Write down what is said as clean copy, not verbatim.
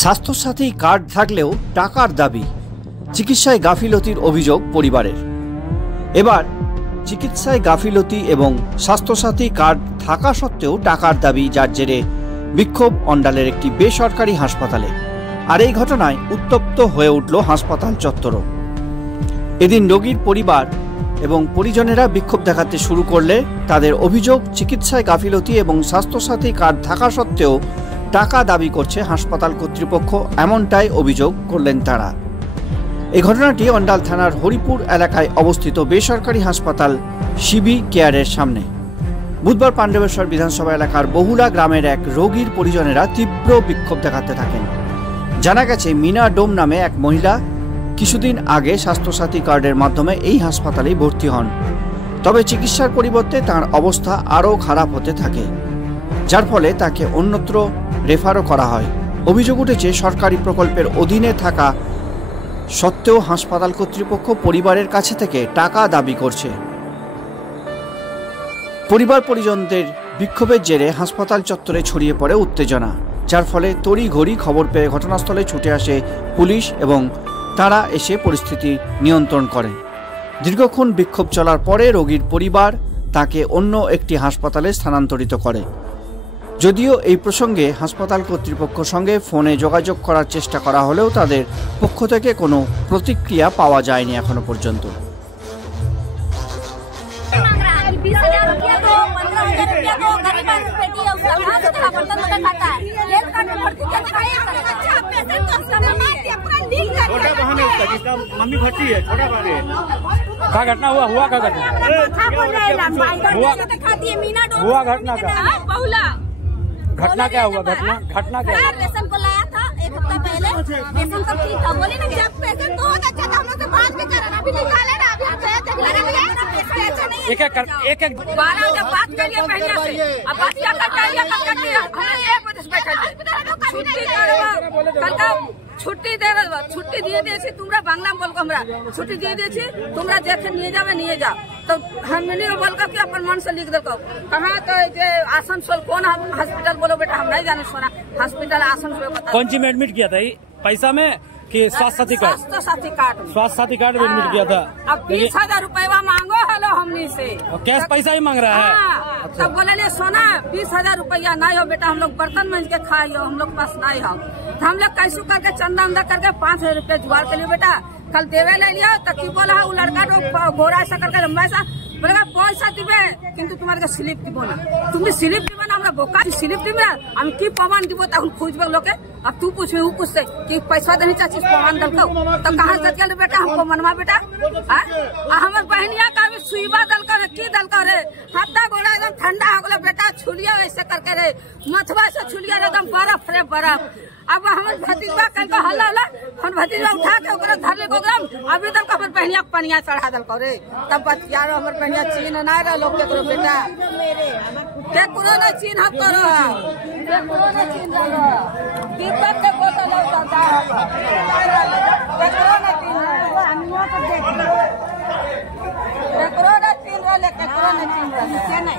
Swasthya Sathi card থাকলেও টাকার দাবি, চিকিৎসায় গাফিলতির অভিযোগ পরিবারের। এবার চিকিৎসায় গাফিলতি এবং স্বাস্থ্যসাথী কার্ড থাকা সত্ত্বেও টাকার দাবি, যার জেরে বিক্ষোভ অন্ডালের একটি বেসরকারি হাসপাতালে। আর এই ঘটনায় উত্তপ্ত হয়ে উঠল হাসপাতাল চত্বরও। এদিন রোগীর পরিবার এবং পরিজনেরা বিক্ষোভ দেখাতে শুরু করলে তাদের অভিযোগ, চিকিৎসায় গাফিলতি এবং স্বাস্থ্যসাথী কার্ড থাকা সত্ত্বেও টাকা দাবি করছে হাসপাতাল কর্তৃপক্ষ, এমনটাই অভিযোগ করলেন তারা। এই ঘটনাটি অন্ডাল থানার হরিপুর এলাকায় অবস্থিত বেসরকারি হাসপাতাল সিবি কেয়ারের সামনে। বুধবার পাণ্ডবেশ্বর বিধানসভা এলাকার বহুলা গ্রামের এক রোগীর পরিজনেরা তীব্র বিক্ষোভ দেখাতে থাকেন। জানা গেছে, মিনা ডোম নামে এক মহিলা কিছুদিন আগে স্বাস্থ্যসাথী কার্ডের মাধ্যমে এই হাসপাতালেই ভর্তি হন। তবে চিকিৎসার পরিবর্তে তার অবস্থা আরও খারাপ হতে থাকে, যার ফলে তাকে অন্যত্র রেফারও করা হয়। অভিযোগ উঠেছে, সরকারি প্রকল্পের অধীনে থাকা সত্ত্বেও হাসপাতাল কর্তৃপক্ষ পরিবারের কাছে থেকে টাকা দাবি করছে। পরিবার পরিজনদের বিক্ষোভের জেরে হাসপাতাল চত্বরে ছড়িয়ে পড়ে উত্তেজনা, যার ফলে তড়িঘড়ি খবর পেয়ে ঘটনাস্থলে ছুটে আসে পুলিশ এবং তারা এসে পরিস্থিতি নিয়ন্ত্রণ করেন। দীর্ঘক্ষণ বিক্ষোভ চলার পরে রোগীর পরিবার তাকে অন্য একটি হাসপাতালে স্থানান্তরিত করে। যদিও এই প্রসঙ্গে হাসপাতাল কর্তৃপক্ষের সঙ্গে ফোনে যোগাযোগ করার চেষ্টা করা হলেও তাদের পক্ষ থেকে কোনো প্রতিক্রিয়া পাওয়া যায়নি এখনো পর্যন্ত। मम्मी भर्ती है, छोटा बार है। क्या घटना हुआ क्या घटना हुआ घटना क्या घटना क्या हुआ घटना क्या? पेशेंट को लाया था एक हफ्ता पहले, पेशेंट सब ठीक था, बोली ना जब पेशेंट बहुत अच्छा था, हम लोग से बात भी कर रहे हैं, अभी निकाले ना, अभी हम गए देख लेना, पेशेंट अच्छा नहीं है। एक 12 जब बात करिए पहले से, अब बात क्या करते हैं, हमने 1 बजे से बैठे थे, कल का छुट्टी দিয়ে দিয়েছি, তোমরা বাংলা বলকো, আমরা ছুটি দিয়ে দিয়েছি, তোমরা যেখানে নিয়ে যাবে নিয়ে যাও। तो हमने बोलकर कि अपन मन से लिख दो, कहाँ तो आसनसोल कौन हॉस्पिटल बोलो बेटा, हम नहीं जाने सोना हॉस्पिटल आसनसोल। कौन सी में एडमिट किया था? पैसा में कि स्वास्थ्य साथी कार्ड? स्वास्थ्य साथी कार्ड में एडमिट किया था। अब 20,000 रुपया मांगो हेलो हमने से, कैश पैसा ही मांग रहा है। तब बोले सोना 20,000 रुपया नहीं हो बेटा, हम लोग बर्तन मंज के खाए हो, हम लोग पास नहीं हो, तो हम लोग कैसे करके चंदा उंदा करके 5,000 रुपया जुगाड़ के लिए बेटा कल देवे ले लिया। तो की बोला वो लड़का तो घोड़ा ऐसा करके लंबा ऐसा बोलेगा पैसा दिबे কিন্তু তোমাদেরকে স্লিপ দিব না, তুমি স্লিপ দিবে না, আমরা বোকা স্লিপ দিবে না, আমি কি প্রমাণ দিব তখন খুঁজবে লোকে। अब तू पूछे वो पूछते कि पैसा देनी चाहिए प्रमाण दलको, तो कहाँ से चल बेटा हमको मनवा बेटा। हमारे बहनिया का भी सुईबा दलकर की दलकर रे, हफ्ता गोला एकदम ठंडा हो गया बेटा, छुलिया वैसे करके रे, मथुआ से छुलिया एकदम बर्फ रे बर्फ। अब हमारे भतीजा कल का हल्ला हल्ला हम भतीजा उठा के ओकरा धरले को एकदम अभी तक हमारे बहनिया पनिया चढ़ा दलको रे। तब यार हमारे बहनिया चीन ना रे लोग के करो बेटा, के कोरोना चीन हम करो, के कोरोना चीन रहो दीपक के बोतल होता है, के कोरोना चीन हम यहां पर देख लो, के कोरोना चीन रहो, के कोरोना चीन रहो।